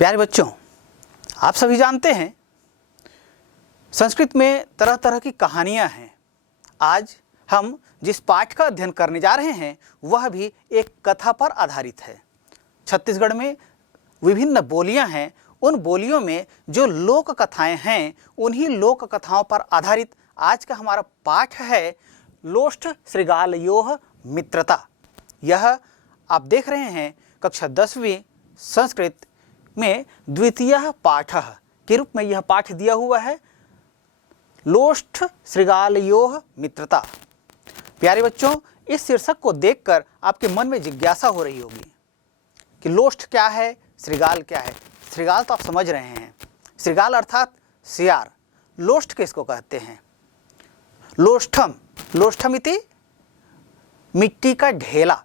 प्यारे बच्चों, आप सभी जानते हैं संस्कृत में तरह तरह की कहानियां हैं। आज हम जिस पाठ का अध्ययन करने जा रहे हैं वह भी एक कथा पर आधारित है। छत्तीसगढ़ में विभिन्न बोलियां हैं। उन बोलियों में जो लोक कथाएं हैं उन्हीं लोक कथाओं पर आधारित आज का हमारा पाठ है लोष्ठ श्रृगालयोः मित्रता। यह आप देख रहे हैं कक्षा 10वीं संस्कृत में द्वितीय पाठ के रूप में यह पाठ दिया हुआ है, लोष्ठ श्रृगालयोः मित्रता। प्यारे बच्चों, इस शीर्षक को देखकर आपके मन में जिज्ञासा हो रही होगी कि लोष्ठ क्या है, श्रृगाल क्या है। श्रृगाल तो आप समझ रहे हैं, श्रृगाल अर्थात सियार। लोष्ठ किसको कहते हैं? लोष्ठम, लोष्ठम इति मिट्टी का ढेला।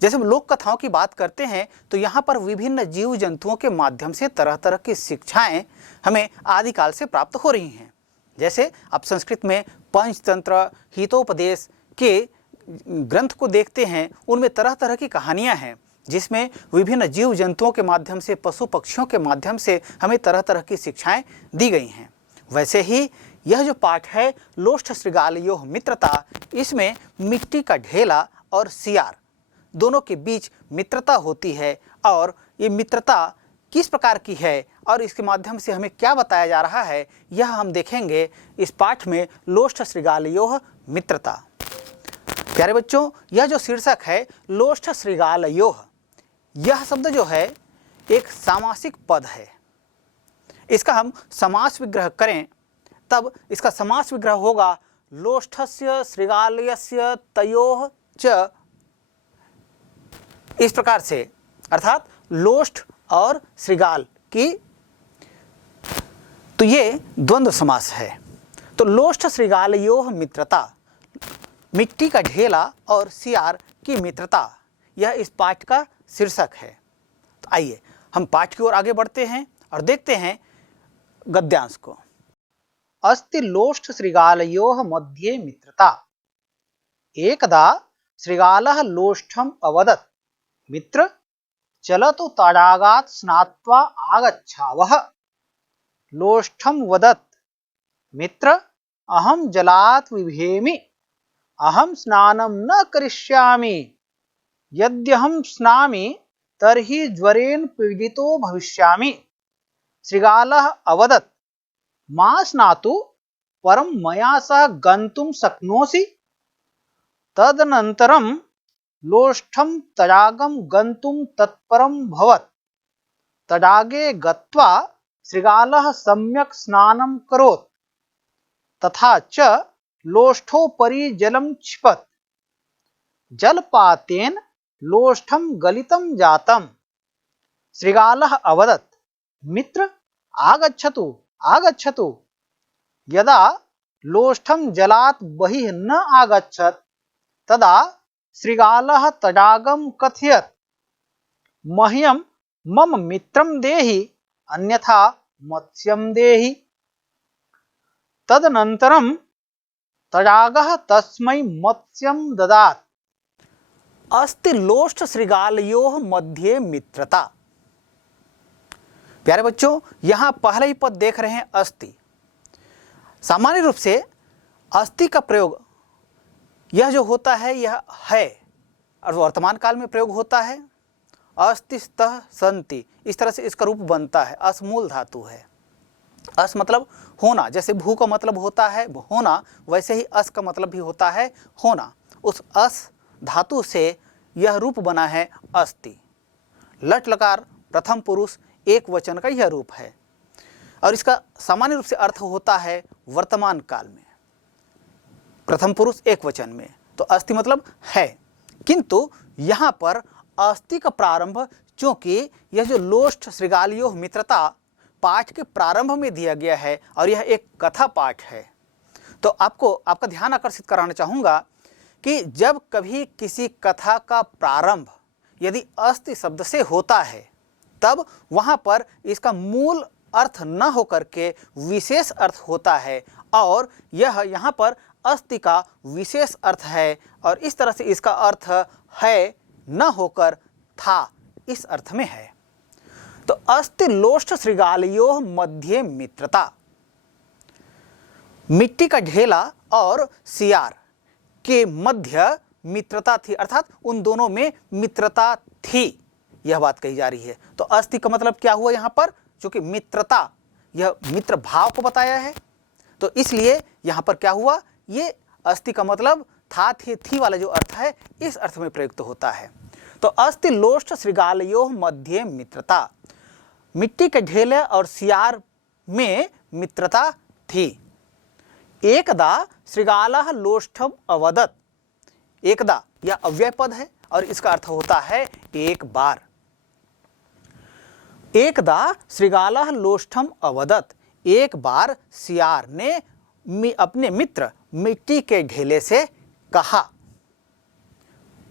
जैसे हम लोक कथाओं की बात करते हैं तो यहाँ पर विभिन्न जीव जंतुओं के माध्यम से तरह तरह की शिक्षाएं हमें आदिकाल से प्राप्त हो रही हैं। जैसे आप संस्कृत में पंचतंत्र, हितोपदेश के ग्रंथ को देखते हैं, उनमें तरह तरह की कहानियां हैं जिसमें विभिन्न जीव जंतुओं के माध्यम से, पशु पक्षियों के माध्यम से हमें तरह तरह की शिक्षाएं दी गई हैं। वैसे ही यह जो पाठ है लोष्ठ श्रृगालयोः मित्रता, इसमें मिट्टी का ढेला और सियार दोनों के बीच मित्रता होती है। और ये मित्रता किस प्रकार की है और इसके माध्यम से हमें क्या बताया जा रहा है, यह हम देखेंगे इस पाठ में लोष्ठ श्रृगालयोः मित्रता। प्यारे बच्चों, यह जो शीर्षक है लोष्ठ श्रृगालयोः, यह शब्द जो है एक सामासिक पद है। इसका हम समास विग्रह करें तब इसका समास विग्रह होगा लोष्ठस्य श्रृगालयस्य तयोः च। इस प्रकार से, अर्थात लोष्ठ और श्रृगाल की, तो ये द्वंद्व समास है। तो लोष्ठ श्रृगालयोः मित्रता, मिट्टी का ढेला और सियार की मित्रता, यह इस पाठ का शीर्षक है। तो आइए हम पाठ की ओर आगे बढ़ते हैं और देखते हैं गद्यांश को। अस्ति लोष्ठ श्रृगालयोः मध्ये मित्रता। एकदा श्रृगालः लोष्ठम् अवदत्, मित्र चलतु तडागात् स्नात्वा आगच्छावः। लोष्ठं वदत्, मित्र अहं जलात् बिभेमि, अहं स्नानं न करिष्यामि। यद्यहं स्नामि तर्हि ज्वरेण पीडितो भविष्यामि। श्रृगालः अवदत्, मा स्नातु, परं मया सह गन्तुं शक्नोषि। तदनन्तरं लोष्ठं तडागं गन्तुं तत्परं भवत्। तडागे गत्वा श्रृगालः सम्यक् स्नानं करोत्, तथा च लोष्ठोपरि जलं क्षिपत्। जलपातेन लोष्ठं गलितं जातम्। श्रृगालः अवदत्, मित्र आगच्छतु आगच्छतु। यदा लोष्ठं जलात् बहिः न आगच्छत् तदा श्रृगालः तडागं कथयत्, मह्यं मम मित्रं देहि, अन्यथा मत्स्यं देहि। तदनन्तरं तडागः तस्मै मत्स्यं ददात्। अस्ति लोष्ठ श्रृगालयोः मध्ये मित्रता। प्यारे बच्चों, यहाँ पहला ही पद देख रहे हैं अस्ति। सामान्य रूप से अस्ति का प्रयोग यह जो होता है यह है और वर्तमान काल में प्रयोग होता है। अस्ति स्तः सन्ति, इस तरह से इसका रूप बनता है। अस मूल धातु है। अस मतलब होना, जैसे भू का मतलब होता है होना, वैसे ही अस का मतलब भी होता है होना। उस अस धातु से यह रूप बना है अस्ति। लट लकार प्रथम पुरुष एक वचन का यह रूप है और इसका सामान्य रूप से अर्थ होता है वर्तमान काल में, प्रथम पुरुष एक वचन में। तो अस्ति मतलब है, किंतु यहाँ पर अस्ति का प्रारंभ, चूंकि यह जो लोष्ठ श्रृगालयोः मित्रता पाठ के प्रारंभ में दिया गया है और यह एक कथा पाठ है, तो आपका ध्यान आकर्षित कराना चाहूँगा कि जब कभी किसी कथा का प्रारंभ यदि अस्ति शब्द से होता है तब वहाँ पर इसका मूल अर्थ न होकर के विशेष अर्थ होता है और यह यहाँ पर अस्ति का विशेष अर्थ है और इस तरह से इसका अर्थ है न होकर था, इस अर्थ में है। तो अस्ति लोष्ठ श्रृगालयोः मध्ये मित्रता। मिट्टी का ढेला और सियार के मध्य मित्रता थी, अर्थात उन दोनों में मित्रता थी, यह बात कही जा रही है। तो अस्ति का मतलब क्या हुआ यहाँ पर, चूंकि मित्रता, यह मित्र भाव को बताया है, तो इसलिए यहाँ पर क्या हुआ, ये अस्ति का मतलब था थी वाला जो अर्थ है इस अर्थ में प्रयुक्त होता है। तो अस्ति लोष्ठ श्रृगालयोः मध्ये मित्रता, मिट्टी के ढेले और सियार में मित्रता थी। एकदा श्रृगालः लोष्ठम अवदत्, एकदा यह अव्यय पद है और इसका अर्थ होता है एक बार। एकदा श्रृगालः लोष्ठम अवदत्, एक बार सियार ने अपने मित्र मिट्टी के ढेले से कहा।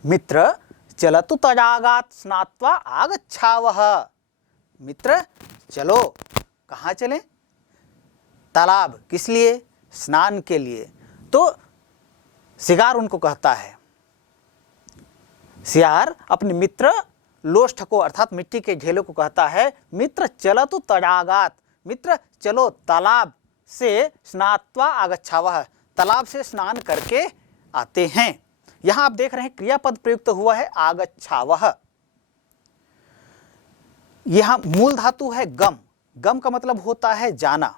मित्र चलतु तडागात् स्नात्वा आगच्छावः, मित्र चलो, कहाँ चलें, तालाब, किस लिए, स्नान के लिए। तो सियार उनको कहता है, सियार अपने मित्र लोष्ठ को अर्थात मिट्टी के ढेले को कहता है, मित्र चलतु तडागात्, मित्र चलो तालाब से, स्नात्वा आगच्छावः, तालाब से स्नान करके आते हैं। यहां आप देख रहे हैं क्रियापद प्रयुक्त हुआ है आगच्छावः। यहां मूल धातु है गम, गम का मतलब होता है जाना,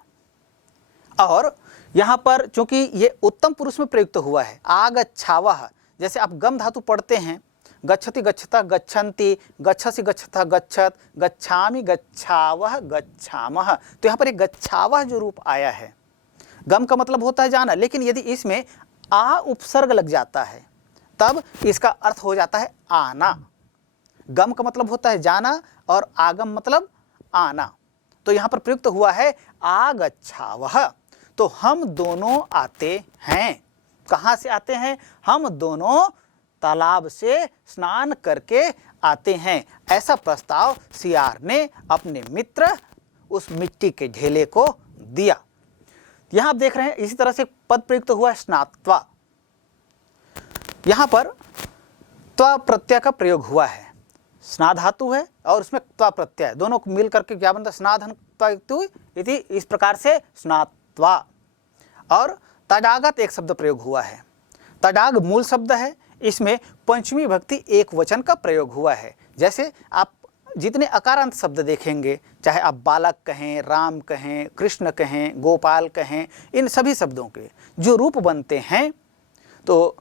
और यहां पर चूंकि ये उत्तम पुरुष में प्रयुक्त हुआ है आगच्छावः, जैसे आप गम धातु पढ़ते हैं, गच्छति गच्छतः गच्छन्ति, गच्छसि गच्छतः गच्छत, गच्छामि गच्छावः गच्छामः। तो यहाँ पर एक गच्छावः जो रूप आया है, गम का मतलब होता है जाना, लेकिन यदि इसमें आ उपसर्ग लग जाता है तब इसका अर्थ हो जाता है आना। गम का मतलब होता है जाना और आगम मतलब आना, तो यहाँ पर प्रयुक्त हुआ है आगच्छावः। तो हम दोनों आते हैं, कहाँ से आते हैं, हम दोनों तालाब से स्नान करके आते हैं, ऐसा प्रस्ताव सियार ने अपने मित्र उस मिट्टी के ढेले को दिया। यहां आप देख रहे हैं इसी तरह से पद प्रयुक्त हुआ है स्नात्वा, यहां पर त्वा प्रत्यय का प्रयोग हुआ है, स्ना धातु है और उसमें त्वा प्रत्यय, दोनों को मिल करके क्या बनता है, स्नाधन त्वा इति, इस प्रकार से स्नात्वा। और तडागत एक शब्द प्रयोग हुआ है, तडाग मूल शब्द है, इसमें पंचमी भक्ति एक वचन का प्रयोग हुआ है। जैसे आप जितने अकारांत शब्द देखेंगे, चाहे आप बालक कहें, राम कहें, कृष्ण कहें, गोपाल कहें, इन सभी शब्दों के जो रूप बनते हैं तो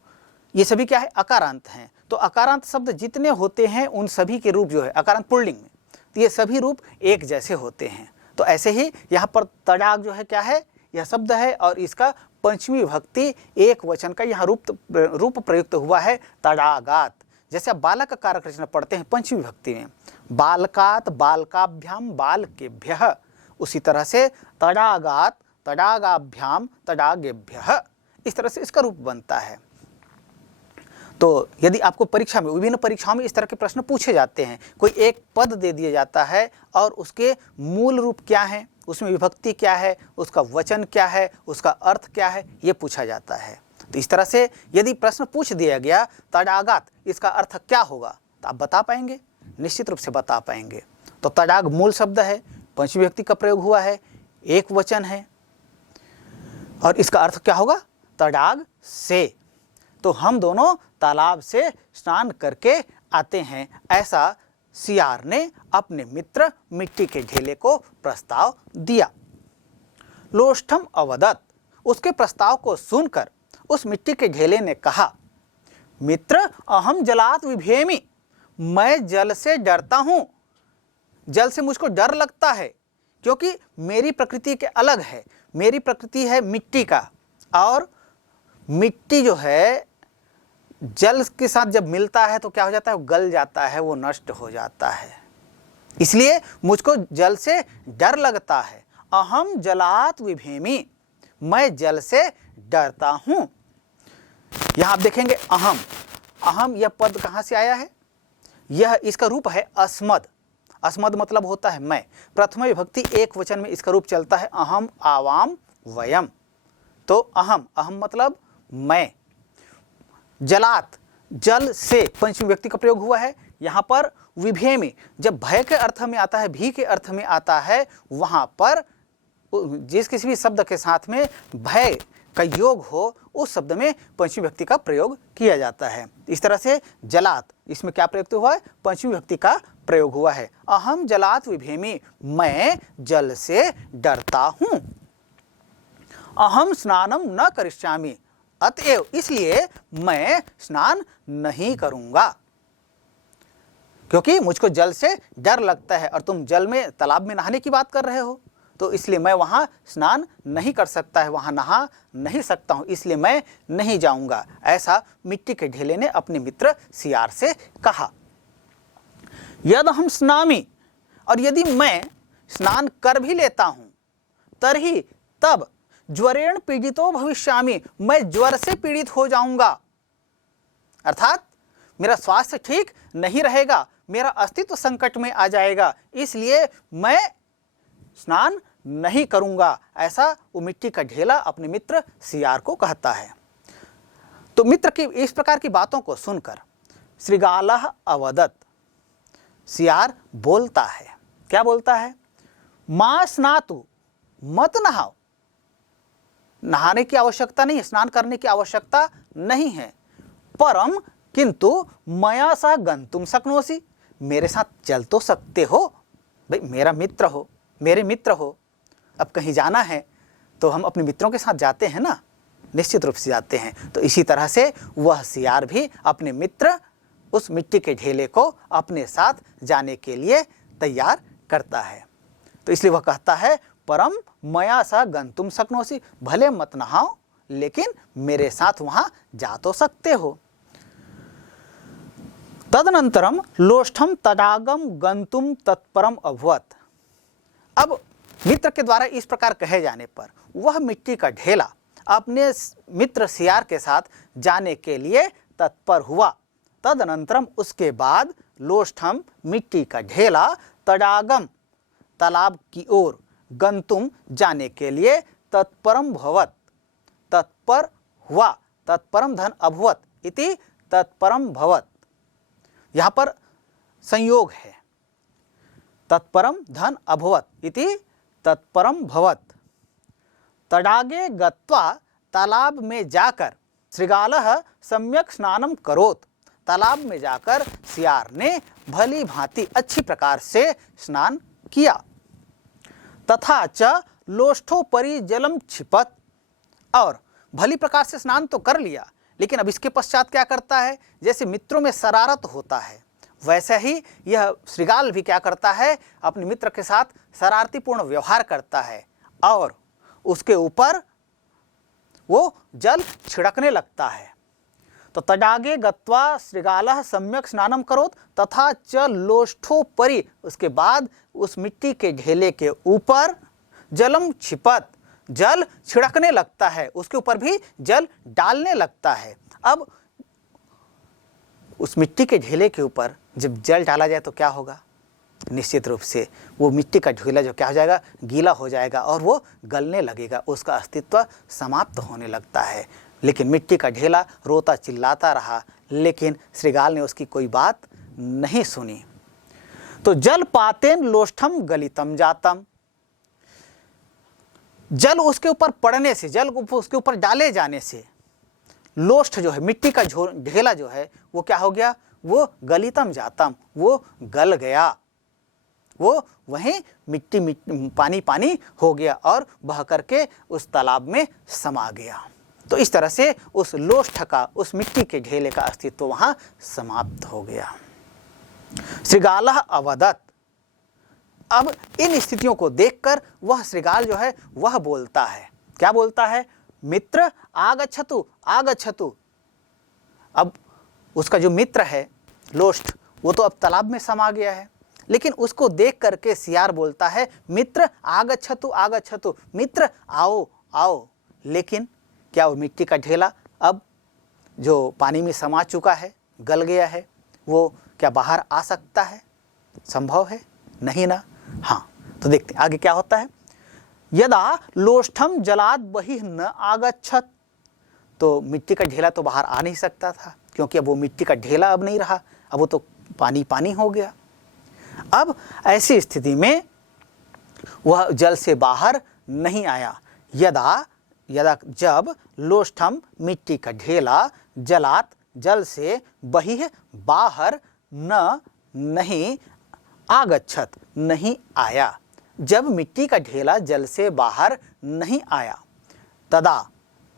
ये सभी क्या है, अकारांत हैं। तो अकारांत शब्द जितने होते हैं उन सभी के रूप जो है अकारांत पुल्लिंग में, तो ये सभी रूप एक जैसे होते हैं। तो ऐसे ही यहाँ पर तडाग जो है क्या है, यह शब्द है और इसका पंचमी भक्ति एक वचन का यहाँ रूप प्रयुक्त हुआ है तडागात। जैसे आप बालक का कारक रचना पढ़ते हैं पंचमी भक्ति में, बालकात बालकाभ्याम बालकेभ्यः, उसी तरह से तडागात तडागाभ्याम तडागेभ्यः, इस तरह से इसका रूप बनता है। तो यदि आपको परीक्षा में, विभिन्न परीक्षाओं में इस तरह के प्रश्न पूछे जाते हैं, कोई एक पद दे दिया जाता है और उसके मूल रूप क्या है, उसमें विभक्ति क्या है, उसका वचन क्या है, उसका अर्थ क्या है, ये पूछा जाता है। तो इस तरह से यदि प्रश्न पूछ दिया गया तडागात, इसका अर्थ क्या होगा, तो आप बता पाएंगे, निश्चित रूप से बता पाएंगे। तो तडाग मूल शब्द है, पंचमी विभक्ति का प्रयोग हुआ है, एक वचन है, और इसका अर्थ क्या होगा, तडाग से। तो हम दोनों तालाब से स्नान करके आते हैं, ऐसा सियार ने अपने मित्र मिट्टी के ढेले को प्रस्ताव दिया। लोष्ठम अवदत्, उसके प्रस्ताव को सुनकर उस मिट्टी के ढेले ने कहा, मित्र अहम जलात विभेमि, मैं जल से डरता हूँ, जल से मुझको डर लगता है, क्योंकि मेरी प्रकृति के अलग है, मेरी प्रकृति है मिट्टी का, और मिट्टी जो है जल के साथ जब मिलता है तो क्या हो जाता है, वो गल जाता है, वो नष्ट हो जाता है, इसलिए मुझको जल से डर लगता है। अहम जलात विभेमि, मैं जल से डरता हूं। यहां आप देखेंगे अहम, अहम यह पद कहां से आया है, यह इसका रूप है अस्मद, अस्मद मतलब होता है मैं, प्रथम विभक्ति एक वचन में इसका रूप चलता है अहम आवाम वयम। तो अहम, अहम मतलब मैं, जलात जल से पंचमी व्यक्ति का प्रयोग हुआ है, यहाँ पर विभेमी जब भय के अर्थ में आता है, भी के अर्थ में आता है, वहाँ पर जिस किसी भी शब्द के साथ में भय का योग हो उस शब्द में पंचमी विभक्ति का प्रयोग किया जाता है। इस तरह से जलात, इसमें क्या प्रयुक्त हुआ है? पंचमी विभक्ति का प्रयोग हुआ है। अहम जलात विभेमी, मैं जल से डरता हूं। अहम स्नानम न करिष्यामि, अतएव इसलिए मैं स्नान नहीं करूंगा, क्योंकि मुझको जल से डर लगता है और तुम जल में, तालाब में नहाने की बात कर रहे हो, तो इसलिए मैं वहां स्नान नहीं कर सकता है, वहां नहा नहीं सकता हूं, इसलिए मैं नहीं जाऊंगा। ऐसा मिट्टी के ढेले ने अपने मित्र सियार से कहा। यद हम स्नामी, और यदि मैं स्नान कर भी लेता हूं, तरही तब ज्वरेण पीड़ितो भविष्यामि, मैं ज्वर से पीड़ित हो जाऊंगा, अर्थात मेरा स्वास्थ्य ठीक नहीं रहेगा, मेरा अस्तित्व संकट में आ जाएगा, इसलिए मैं स्नान नहीं करूंगा। ऐसा वो मिट्टी का ढेला अपने मित्र सियार को कहता है। तो मित्र की इस प्रकार की बातों को सुनकर श्रीगालः अवदत्, सियार बोलता है। क्या बोलता है? मां स्नातु, मत नहाओ, नहाने की आवश्यकता नहीं है, स्नान करने की आवश्यकता नहीं है। परम किंतु मया सह गंतुम शक्नोसि, मेरे साथ चल तो सकते हो, भाई मेरा मित्र हो, मेरे मित्र हो। अब कहीं जाना है तो हम अपने मित्रों के साथ जाते हैं ना, निश्चित रूप से जाते हैं। तो इसी तरह से वह सियार भी अपने मित्र उस मिट्टी के ढेले को अपने साथ जाने के लिए तैयार करता है। तो इसलिए वह कहता है परम मया सह गंतुम शक्नोसि, भले मत नहाओ लेकिन मेरे साथ वहां जा तो सकते हो। तदनंतरम लोष्ठम तडागम गंतुम तत्परम अभवत्। अब मित्र के द्वारा इस प्रकार कहे जाने पर वह मिट्टी का ढेला अपने मित्र सियार के साथ जाने के लिए तत्पर हुआ। तदनंतरम उसके बाद लोष्ठम मिट्टी का ढेला तडागम तालाब की ओर गंतुम जाने के लिए तत्परम भवत्, तत्पर हुआ, तत्परम धन अभवत् इति तत्परम भवत्। यहाँ पर संयोग है, तत्परम धन अभवत् इति तत्परम भवत्। तडागे गत्वा, तालाब में जाकर, श्रीगालः सम्यक स्नानम करोत्, तालाब में जाकर सियार ने भली भांति अच्छी प्रकार से स्नान किया। तथा च लोष्ठोपरि जलम क्षिपत, और भली प्रकार से स्नान तो कर लिया, लेकिन अब इसके पश्चात क्या करता है? जैसे मित्रों में शरारत होता है वैसे ही यह श्रीगाल भी क्या करता है? अपने मित्र के साथ शरारतीपूर्ण व्यवहार करता है और उसके ऊपर वो जल छिड़कने लगता है। तो तडागे गत्वा श्रीगालः सम्यक स्नानम करोत् तथा च लोष्ठोपरि, उसके बाद उस मिट्टी के ढेले के ऊपर जलम क्षिपत, जल छिड़कने लगता है, उसके ऊपर भी जल डालने लगता है। अब उस मिट्टी के ढेले के ऊपर जब जल डाला जाए तो क्या होगा? निश्चित रूप से वो मिट्टी का ढेला जो क्या हो जाएगा? गीला हो जाएगा और वो गलने लगेगा, उसका अस्तित्व समाप्त होने लगता है। लेकिन मिट्टी का ढेला रोता चिल्लाता रहा, लेकिन श्रीगाल ने उसकी कोई बात नहीं सुनी। तो जल पातेन लोष्ठम गलितम जातम, जल उसके ऊपर पड़ने से, जल उसके ऊपर डाले जाने से लोष्ठ जो है, मिट्टी का ढेला जो है वो क्या हो गया? वो गलितम जातम, वो गल गया, वो वहीं मिट्टी पानी पानी हो गया और बह करके उस तालाब में समा गया। तो इस तरह से उस लोष्ठ का, उस मिट्टी के ढेले का अस्तित्व वहां समाप्त हो गया। श्रीगालः अवदत्। अब इन स्थितियों को देखकर वह श्रीगाल जो है वह बोलता है। क्या बोलता है? मित्र आगच्छतु आगच्छतु। अब उसका जो मित्र है लोष्ठ, वो तो अब तालाब में समा गया है, लेकिन उसको देख करके सियार बोलता है मित्र आगच्छतु आगच्छतु, मित्र आओ आओ। लेकिन क्या वो मिट्टी का ढेला अब जो पानी में समा चुका है, गल गया है, वो क्या बाहर आ सकता है? संभव है? नहीं ना। हाँ, तो देखते हैं आगे क्या होता है। यदा लोष्ठम जलाद बहिः न आगच्छत, तो मिट्टी का ढेला तो बाहर आ नहीं सकता था, क्योंकि अब वो मिट्टी का ढेला अब नहीं रहा, अब वो तो पानी पानी हो गया। अब ऐसी स्थिति में वह जल से बाहर नहीं आया। यदा यदा जब लोष्ठम मिट्टी का ढेला जलात जल से बहिः बाहर नहीं आगच्छत नहीं आया, जब मिट्टी का ढेला जल से बाहर नहीं आया, तदा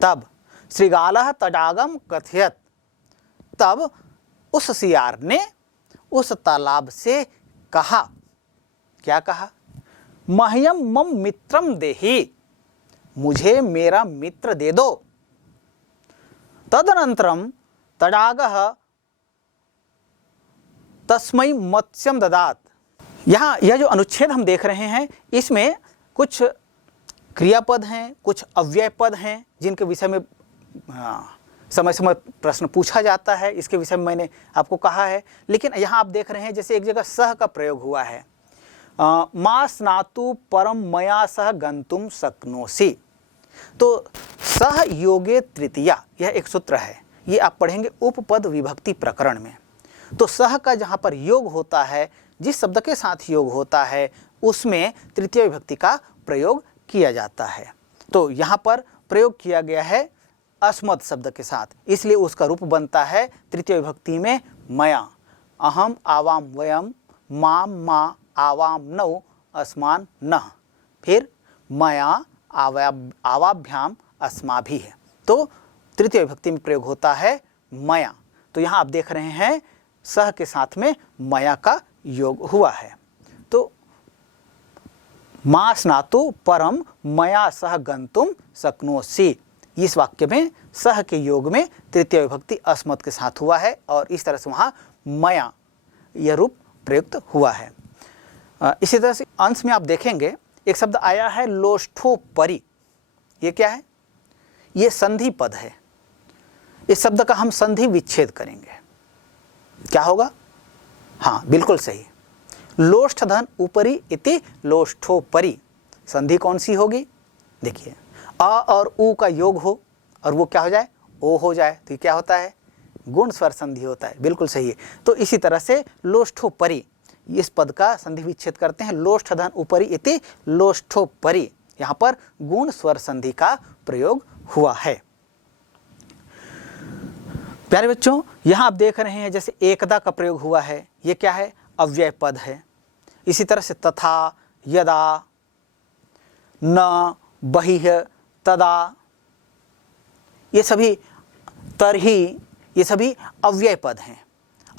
तब श्रृगालः तडागम कथयत, तब उस सियार ने उस तालाब से कहा, क्या कहा? मह्यम मम मित्रम देहि, मुझे मेरा मित्र दे दो। तदनंतरम तडागः तस्मै मत्स्यम ददात। यहाँ यह जो अनुच्छेद हम देख रहे हैं इसमें कुछ क्रियापद हैं, कुछ अव्यय पद हैं जिनके विषय में समय समय प्रश्न पूछा जाता है। इसके विषय में मैंने आपको कहा है। लेकिन यहाँ आप देख रहे हैं जैसे एक जगह सह का प्रयोग हुआ है, मा स्नातु परम मया सह गंतुम शक्नोसि। तो सह योगे तृतीया यह एक सूत्र है, ये आप पढ़ेंगे उपपद विभक्ति प्रकरण में। तो सह का जहाँ पर योग होता है, जिस शब्द के साथ योग होता है उसमें तृतीय विभक्ति का प्रयोग किया जाता है। तो यहाँ पर प्रयोग किया गया है अस्मत् शब्द के साथ, इसलिए उसका रूप बनता है तृतीय विभक्ति में मया। अहम आवाम वयम माम मा आवाम नौ अस्मान नः, फिर मया आवाभ्याम अस्माभिः। तो तृतीय विभक्ति में प्रयोग होता है मया। तो यहाँ आप देख रहे हैं सह के साथ में मया का योग हुआ है। तो मा स्नातु परम मया सह गंतुम शक्नोसि, इस वाक्य में सह के योग में तृतीय विभक्ति अस्मत् के साथ हुआ है और इस तरह से वहाँ मया यह रूप प्रयुक्त हुआ है। इसी तरह से अंश में आप देखेंगे एक शब्द आया है लोष्ठोपरि। ये क्या है? ये संधि पद है। इस शब्द का हम संधि विच्छेद करेंगे, क्या होगा? हाँ, बिल्कुल सही, लोष्ठ धन ऊपरी इति लोष्ठोपरि। संधि कौन सी होगी? देखिए, अ और उ का योग हो और वो क्या हो जाए? ओ हो जाए, तो ये क्या होता है? गुण स्वर संधि होता है। बिल्कुल सही है। तो इसी तरह से लोष्ठोपरि, इस पद का संधि विच्छेद करते हैं, लोष्ठ धन ऊपरी इति लोष्ठोपरि। यहाँ पर गुण स्वर संधि का प्रयोग हुआ है। प्यारे बच्चों, यहाँ आप देख रहे हैं जैसे एकदा का प्रयोग हुआ है, ये क्या है? अव्यय पद है। इसी तरह से तथा, यदा, न, बहिः, तदा, ये सभी, तरहि, ये सभी अव्यय पद हैं।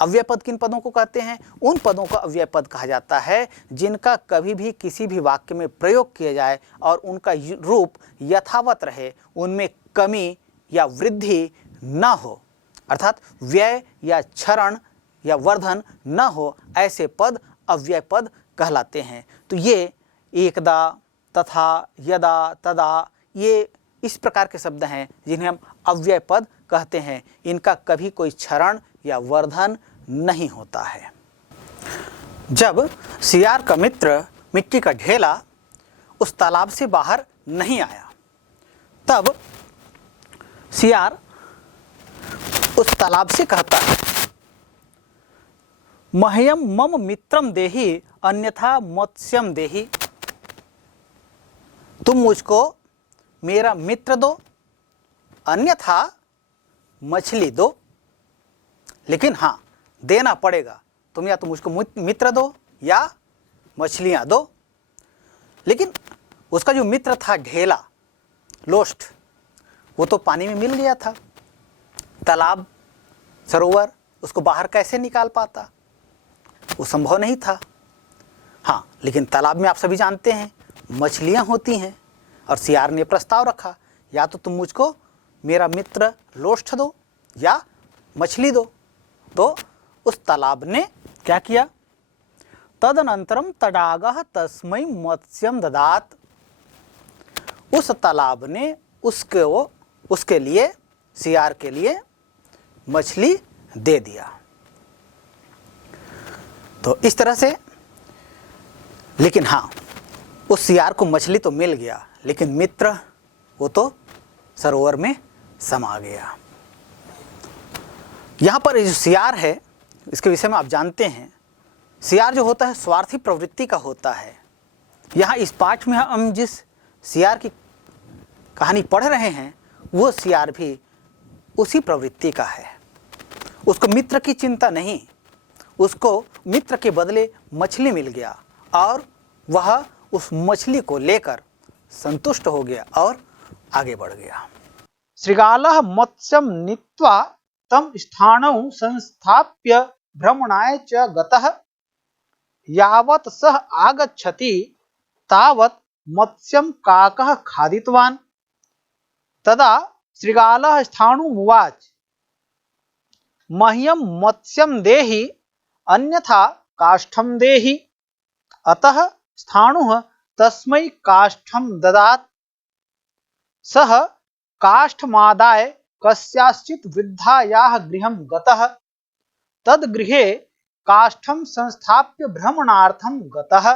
अव्यय पद किन पदों को कहते हैं? उन पदों का अव्यय पद कहा जाता है जिनका कभी भी किसी भी वाक्य में प्रयोग किया जाए और उनका रूप यथावत रहे, उनमें कमी या वृद्धि न हो, अर्थात व्यय या क्षरण या वर्धन न हो, ऐसे पद अव्यय पद कहलाते हैं। तो ये एकदा, तथा, यदा, तदा, ये इस प्रकार के शब्द हैं जिन्हें हम अव्यय पद कहते हैं। इनका कभी कोई क्षरण या वर्धन नहीं होता है। जब सियार का मित्र मिट्टी का ढेला उस तालाब से बाहर नहीं आया, तब सियार उस तालाब से कहता है, मह्यम मम मित्रम देहि अन्यथा मत्स्यम देहि। तुम मुझको मेरा मित्र दो, अन्यथा मछली दो। लेकिन हाँ, देना पड़ेगा, तुम या तो मुझको मित्र दो या मछलियाँ दो। लेकिन उसका जो मित्र था ढेला, लोष्ठ, वो तो पानी में मिल गया था। तालाब, सरोवर, उसको बाहर कैसे निकाल पाता? वो संभव नहीं था। हाँ, लेकिन तालाब में आप सभी जानते हैं मछलियाँ होती हैं और सियार ने प्रस्ताव रखा, या तो तुम मुझको मेरा मित्र लोष्ठ दो या मछली दो। तो उस तालाब ने क्या किया? तदनंतरम तडागः तस्मै मत्स्यम ददात। उस तालाब ने उसके लिए, सियार के लिए मछली दे दिया। तो इस तरह से, लेकिन हाँ, उस सियार को मछली तो मिल गया, लेकिन मित्र वो तो सरोवर में समा गया। यहाँ पर जो सियार है इसके विषय में आप जानते हैं। सियार जो होता है स्वार्थी प्रवृत्ति का होता है। यहाँ इस पाठ में हम जिस सियार की कहानी पढ़ रहे हैं वो सियार भी उसी प्रवृत्ति का है। उसको मित्र की चिंता नहीं, उसको मित्र के बदले मछली मिल गया और वह उस मछली को लेकर संतुष्ट हो गया और आगे बढ़ गया। श्रृगालः मत्स्यं नीत्वा तं स्थाणौ संस्थाप्य भ्रमणाय च गतः। यावत् सः आगच्छति तावत् मत्स्यं काकः खादितवान्। तदा श्रृगालः स्थाणुमुवाच मह्यं मत्स्यं देहि अन्यथा काष्ठं देहि। अतः स्थाणुः तस्मै काष्ठं ददात्। सः काष्ठमादाय कस्याश्चित् वृद्धायाः गृहं गतः। तद्गृहे काष्ठं संस्थाप्य भ्रमणार्थं गतः।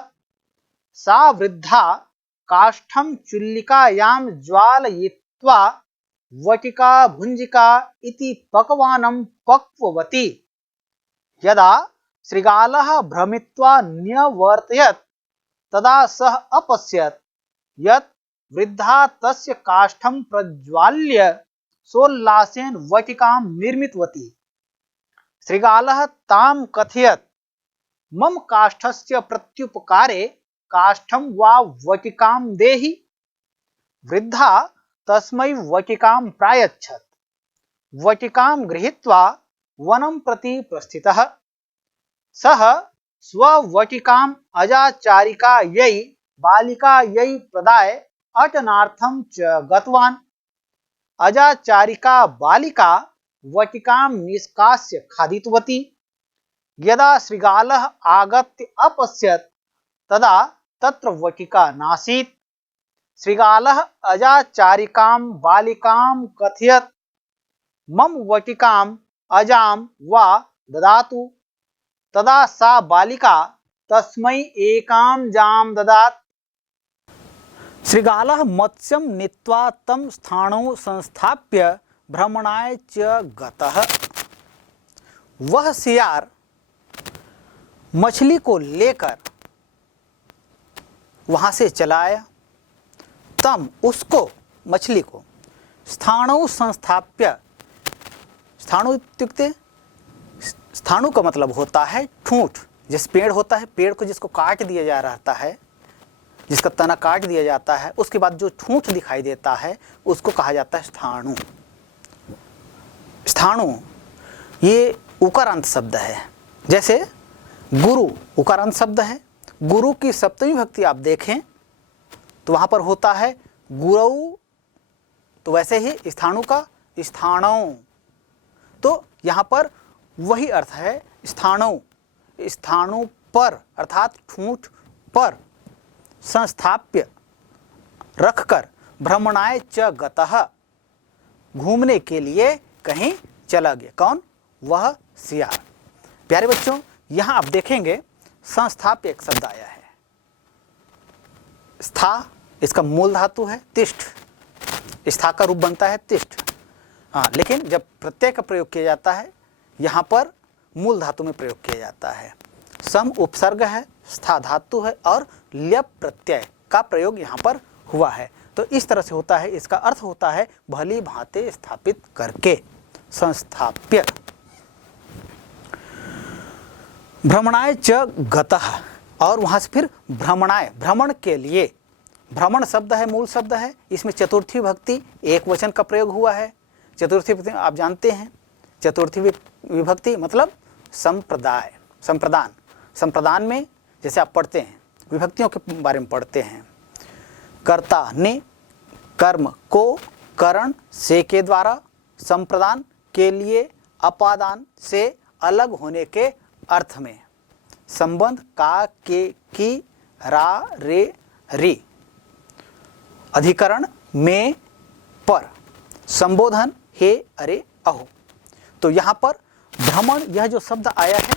सा वृद्धा काष्ठं चुल्लिकायां ज्वालयित्वा वटिका भुञ्जिका इति पक्वान्नं पक्ववती। यदा श्रृगालः भ्रमित्वा न्यवर्तयत् तदा सः अपश्यत् यत् वृद्धा तस्य काष्ठं प्रज्वाल्य सोल्लासेन वटिकां निर्मितवती। श्रृगालः तां कथयत् मम काष्ठस्य प्रत्युपकारे काष्ठं वा वटिकां देहि। वृद्धा तस्मै वटिकां प्रायच्छत्। वटिकां गृहीत्वा वनं प्रति प्रस्थितः। सः स्ववटिकाम् अजाचारिकायै बालिकायै प्रदाय अटनार्थं च गतवान्। अजाचारिका बालिका वटिकां निष्कास्य खादितवती। यदा श्रृगालः आगत्य अपश्यत् तदा तत्र वटिका नासीत्। श्रृगालः अजाचारिकां बालिकां कथयत् मम वटिकाम् अजां वा ददातु। तदा सा बालिका तस्मै एकां जां ददात्। श्रृगालः मत्स्यं नीत्वा तं स्थाणौ संस्थाप्य भ्रमणाय च गतः। वह सियार मछली को लेकर वहां से चला आया। तम उसको मछली को स्थाणु संस्थाप्य, स्थाणु इत्युक्ते स्थाणु का मतलब होता है ठूंठ। जिस पेड़ होता है, पेड़ को जिसको काट दिया जा रहता है, जिसका तना काट दिया जाता है, उसके बाद जो ठूंठ दिखाई देता है उसको कहा जाता है स्थाणु। स्थाणु ये उकारांत शब्द है। जैसे गुरु उकारांत शब्द है। गुरु की सप्तमी भक्ति आप देखें तो वहाँ पर होता है गुरु, तो वैसे ही स्थाणु का स्थाणौ। तो यहाँ पर वही अर्थ है स्थाणु। स्थाणु पर अर्थात ठूंठ पर संस्थाप्य रखकर भ्रमणाय च गतः, घूमने के लिए कहीं चला गया। कौन? वह सियार। प्यारे बच्चों, यहाँ आप देखेंगे संस्थाप्य एक शब्द आया है। स्था इसका मूल धातु है तिष्ठ, स्था का रूप बनता है तिष्ठ। हाँ, लेकिन जब प्रत्यय का प्रयोग किया जाता है यहाँ पर मूल धातु में प्रयोग किया जाता है। सम उपसर्ग है, स्था धातु है और ल्यप प्रत्यय का प्रयोग यहाँ पर हुआ है। तो इस तरह से होता है। इसका अर्थ होता है भली भांति स्थापित करके, संस्थाप्य। भ्रमणाय च गतः, और वहाँ से फिर भ्रमणाय, भ्रमण के लिए। भ्रमण शब्द है, मूल शब्द है। इसमें चतुर्थी विभक्ति एक वचन का प्रयोग हुआ है। चतुर्थी विभक्ति आप जानते हैं, चतुर्थी विभक्ति मतलब संप्रदाय, संप्रदान। संप्रदान में जैसे आप पढ़ते हैं, विभक्तियों के बारे में पढ़ते हैं, कर्ता ने कर्म को करण से के द्वारा, संप्रदान के लिए, अपादान से अलग होने के अर्थ में, संबंध का के की रा रे री, अधिकरण में पर, संबोधन हे अरे अहो। तो यहाँ पर भ्रमण यह जो शब्द आया है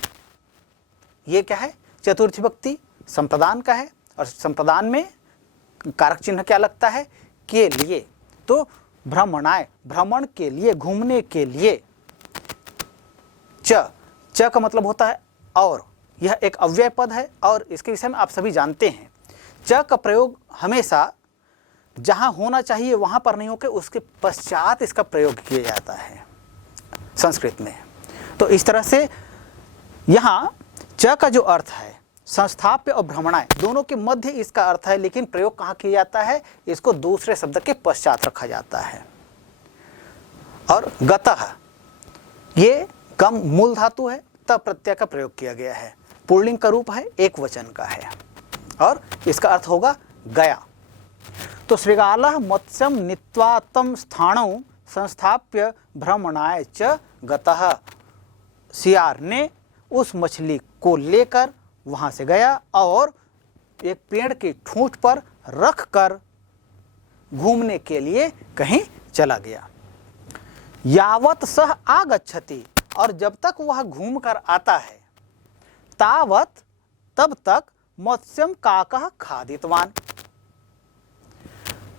ये क्या है? चतुर्थी विभक्ति संप्रदान का है। और संप्रदान में कारक चिन्ह क्या लगता है? के लिए। तो भ्रमणाय, भ्रमण के लिए, घूमने के लिए। च, च का मतलब होता है और, यह एक अव्यय पद है और इसके विषय में आप सभी जानते हैं। च का प्रयोग हमेशा जहाँ होना चाहिए वहाँ पर नहीं होकर उसके पश्चात इसका प्रयोग किया जाता है संस्कृत में। तो इस तरह से यहाँ च का जो अर्थ है संस्थाप्य और भ्रमणाय दोनों के मध्य इसका अर्थ है, लेकिन प्रयोग कहाँ किया जाता है, इसको दूसरे शब्द के पश्चात रखा जाता है। और गतः ये गम मूल धातु है, तब प्रत्यय का प्रयोग किया गया है, पुल्लिंग का रूप है, एक वचन का है और इसका अर्थ होगा गया। तो श्रृगालः मत्स्यम नीत्वा तं स्थाणौ संस्थाप्य भ्रमणाय च गतः। सियार ने उस मछली को लेकर वहाँ से गया और एक पेड़ के ठूंठ पर रख कर घूमने के लिए कहीं चला गया। यावत सह आगच्छति, और जब तक वह घूम कर आता है, तावत तब तक मत्स्यम काकः खादितवान,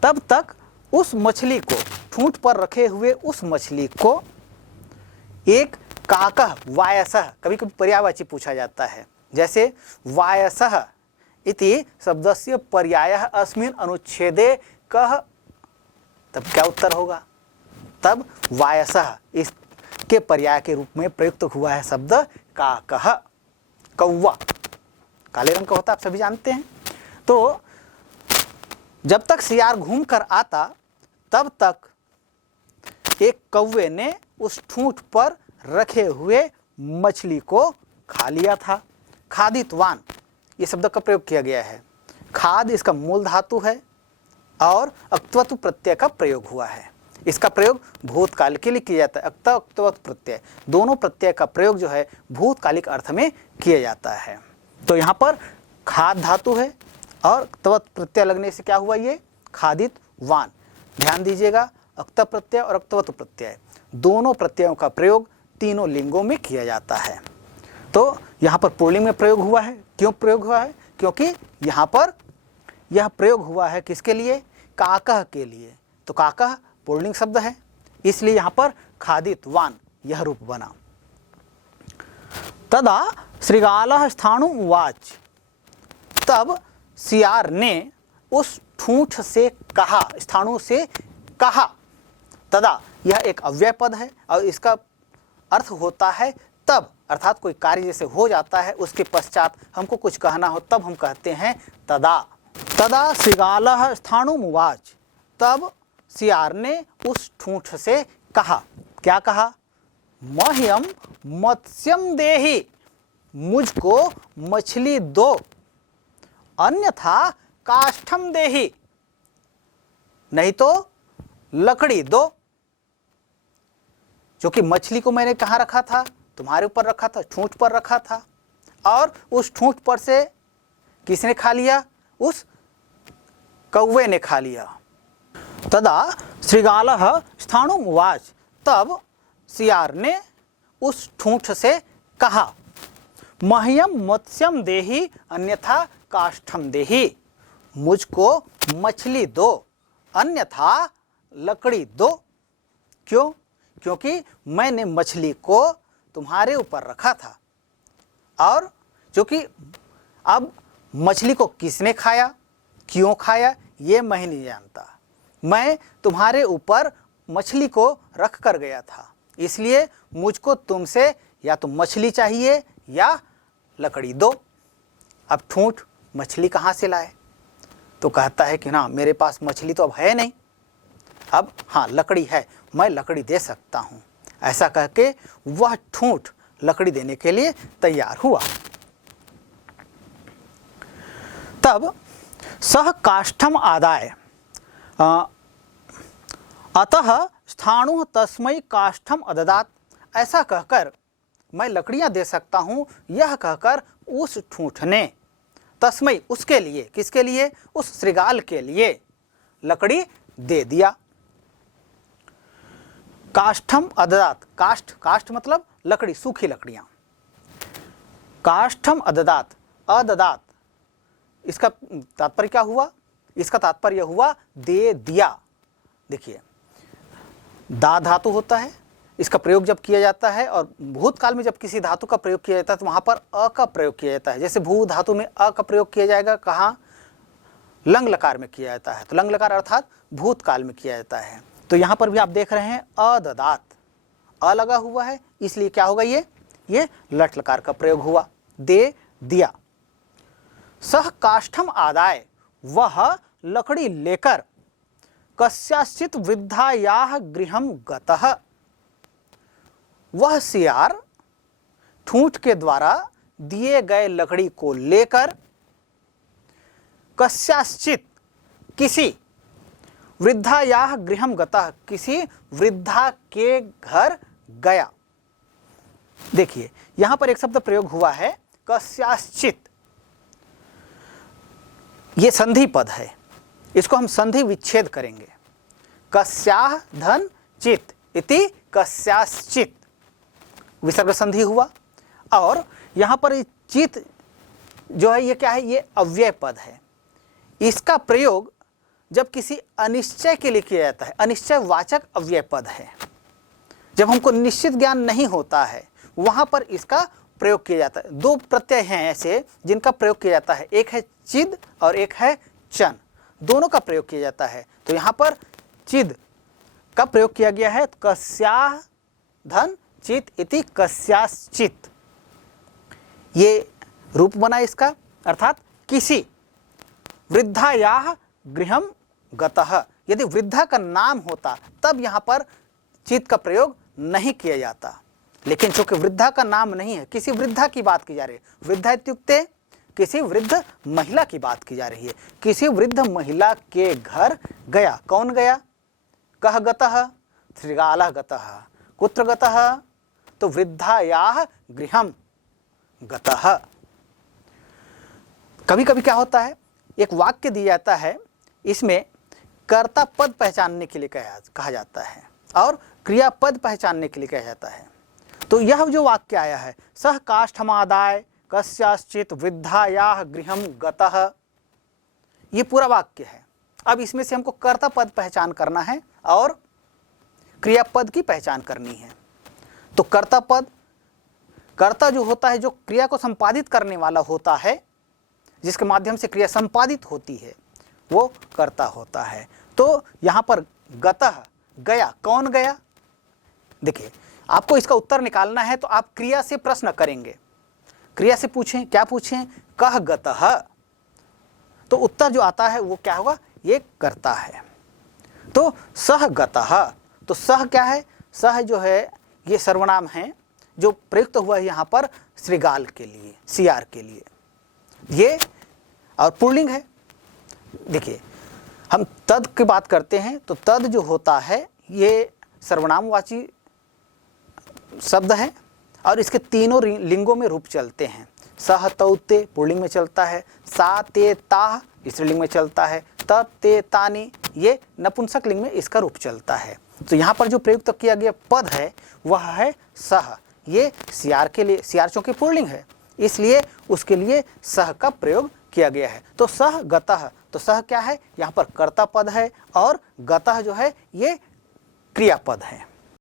तब तक उस मछली को, ठूंठ पर रखे हुए उस मछली को एक काकः वायसः, कभी कभी पर्यायवाची पूछा जाता है, जैसे वायसः इति शब्दस्य पर्यायः अस्मिन् अनुच्छेदे कः, तब क्या उत्तर होगा, तब वायसः इसके पर्याय के रूप में प्रयुक्त हुआ है शब्द काकः, कौवा, काले रंग का होता है, आप सभी जानते हैं। तो जब तक सियार घूम कर आता तब तक एक कौवे ने उस ठूंठ पर रखे हुए मछली को खा लिया था। खादितवान ये शब्द का प्रयोग किया गया है। खाद इसका मूल धातु है और अक्तवतु प्रत्यय का प्रयोग हुआ है। इसका प्रयोग भूतकाल के लिए किया जाता है। अक्त अक्तवतु प्रत्यय दोनों प्रत्यय का प्रयोग जो है भूतकालिक अर्थ में किया जाता है। तो यहाँ पर खाद धातु है और अक्तवत प्रत्यय लगने से क्या हुआ, ये खादितवान। ध्यान दीजिएगा, अक्त प्रत्यय और अक्तवतु प्रत्यय दोनों प्रत्ययों का प्रयोग तीनों लिंगों में किया जाता है। तो यहाँ पर पुल्लिंग में प्रयोग हुआ है। क्यों प्रयोग हुआ है, क्योंकि यहाँ पर यह प्रयोग हुआ है किसके लिए, काकः के लिए। तो काकः पुल्लिंग शब्द है, इसलिए यहाँ पर खादितवान यह रूप बना। तदा श्रृगालः स्थाणु उवाच, तब सियार ने उस ठूंठ से कहा, स्थाणु से कहा। तदा यह एक अव्यय पद है और इसका अर्थ होता है तब, अर्थात कोई कार्य जैसे हो जाता है उसके पश्चात हमको कुछ कहना हो तब हम कहते हैं तदा। तदा श्रृगालः स्थाणुमुवाच, तब सियार ने उस ठूंठ से कहा। क्या कहा, मह्यम मत्स्यम देहि, मुझको मछली दो, अन्यथा काष्ठम देहि, नहीं तो लकड़ी दो। जो कि मछली को मैंने कहाँ रखा था, तुम्हारे ऊपर रखा था, ठूंठ पर रखा था, और उस ठूंठ पर से किसने खा लिया, उस कौवे ने खा लिया। तदा श्रृगालः स्थाणुमुवाच, तब सियार ने उस ठूंठ से कहा, मह्यम मत्स्यम देहि अन्यथा काष्ठम देहि, मुझको मछली दो अन्यथा लकड़ी दो। क्यों, क्योंकि मैंने मछली को तुम्हारे ऊपर रखा था और जो कि अब मछली को किसने खाया, क्यों खाया, ये मैं नहीं जानता। मैं तुम्हारे ऊपर मछली को रख कर गया था, इसलिए मुझको तुमसे या तो मछली चाहिए या लकड़ी दो। अब ठूंठ मछली कहाँ से लाए, तो कहता है कि ना मेरे पास मछली तो अब है नहीं, अब हाँ लकड़ी है, मैं लकड़ी दे सकता हूँ। ऐसा कह के वह ठूंठ लकड़ी देने के लिए तैयार हुआ। तब सह काष्ठम आदाय अतः स्थाणु तस्मै काष्ठम अददात, ऐसा कहकर मैं लकड़ियां दे सकता हूं, यह कहकर उस ठूंठ ने तस्मै उसके लिए, किसके लिए, उस श्रृगाल के लिए लकड़ी दे दिया। काष्ठम अददात, काष्ठ, काष्ठ मतलब लकड़ी, सूखी लकड़ियां। काष्ठम अददात, अददात इसका तात्पर्य क्या हुआ, इसका तात्पर्य हुआ दे दिया। देखिए दा धातु होता है, इसका प्रयोग जब किया जाता है और भूतकाल में जब किसी धातु का प्रयोग किया जाता है तो वहाँ पर अ का प्रयोग किया जाता है। जैसे भू धातु में अ का प्रयोग किया जाएगा कहाँ? लंग लकार में किया जाता है। तो लंग लकार अर्थात भूतकाल में किया जाता है। तो यहाँ पर भी आप देख रहे हैं अददात, अ लगा हुआ है, इसलिए क्या होगा? ये लट लकार का प्रयोग हुआ। दे दिया। सह काष्ठम आदाय, वह लकड़ी लेकर कस्याचित वृद्धायाः गृहम गतः, वह सियार ठूंठ के द्वारा दिए गए लकड़ी को लेकर कस्याचित किसी वृद्धायाः गृहम गतः, किसी वृद्धा के घर गया। देखिए यहां पर एक शब्द प्रयोग हुआ है कस्याचित, ये संधि पद है, इसको हम संधि विच्छेद करेंगे। कस्याः धन चित इति कस्याश्चित, विसर्ग संधि हुआ। और यहाँ पर चित जो है ये क्या है? ये अव्यय पद है। इसका प्रयोग जब किसी अनिश्चय के लिए किया जाता है, अनिश्चय वाचक अव्यय पद है। जब हमको निश्चित ज्ञान नहीं होता है वहाँ पर इसका प्रयोग किया जाता है। दो प्रत्यय हैं ऐसे जिनका प्रयोग किया जाता है, एक है चिद और एक है चन, दोनों का प्रयोग किया जाता है। तो यहाँ पर चिद का प्रयोग किया गया है, कस्याः धन चित इति कस्याश्चित, ये रूप बना इसका, अर्थात किसी वृद्धायाः गृहम गतः। यदि वृद्धा का नाम होता तब यहाँ पर चित का प्रयोग नहीं किया जाता, लेकिन चूंकि वृद्धा का नाम नहीं है, किसी वृद्धा की बात की जा रही है। वृद्धा इत्युक्ते किसी वृद्ध महिला की बात की जा रही है। किसी वृद्ध महिला के घर गया। कौन गया? कह गतः? श्रीगालः गतः। कुत्र गतः? तो वृद्धायाः गृहम गतः। कभी कभी क्या होता है, एक वाक्य दिया जाता है, इसमें कर्ता पद पहचानने के लिए कहा जाता है और क्रियापद पहचानने के लिए कहा जाता है। तो यह जो वाक्य आया है, सह काष्ठमादाय कस्याश्चित वृद्धायाः गृहम गतः, ये पूरा वाक्य है। अब इसमें से हमको कर्ता पद पहचान करना है और क्रियापद की पहचान करनी है। तो कर्ता पद, कर्ता जो होता है, जो क्रिया को संपादित करने वाला होता है, जिसके माध्यम से क्रिया संपादित होती है, वो कर्ता होता है। तो यहाँ पर गतः, गया, कौन गया? देखिए आपको इसका उत्तर निकालना है तो आप क्रिया से प्रश्न करेंगे। क्रिया से पूछें, क्या पूछें? कह गतः, तो उत्तर जो आता है वो क्या होगा? ये कर्ता है। तो सह गतः, तो सह क्या है? सह जो है ये सर्वनाम है जो प्रयुक्त हुआ है यहाँ पर श्रीगाल के लिए, सियार के लिए, ये और पुल्लिंग है। देखिए हम तद की बात करते हैं तो तद जो होता है ये सर्वनामवाची शब्द है और इसके तीनों लिंगों में रूप चलते हैं। सह तौ ते पुल्लिंग में चलता है, सा ते ता स्त्रीलिंग में चलता है, त ते तानि ये नपुंसक लिंग में इसका रूप चलता है। तो यहाँ पर जो प्रयुक्त किया गया पद है वह है सह। ये सियार के लिए, सियार चूंकि पुल्लिंग है इसलिए उसके लिए सह का प्रयोग किया गया है। तो सह गतः, तो सह क्या है? यहाँ पर कर्ता पद है और गतः जो है ये क्रियापद है।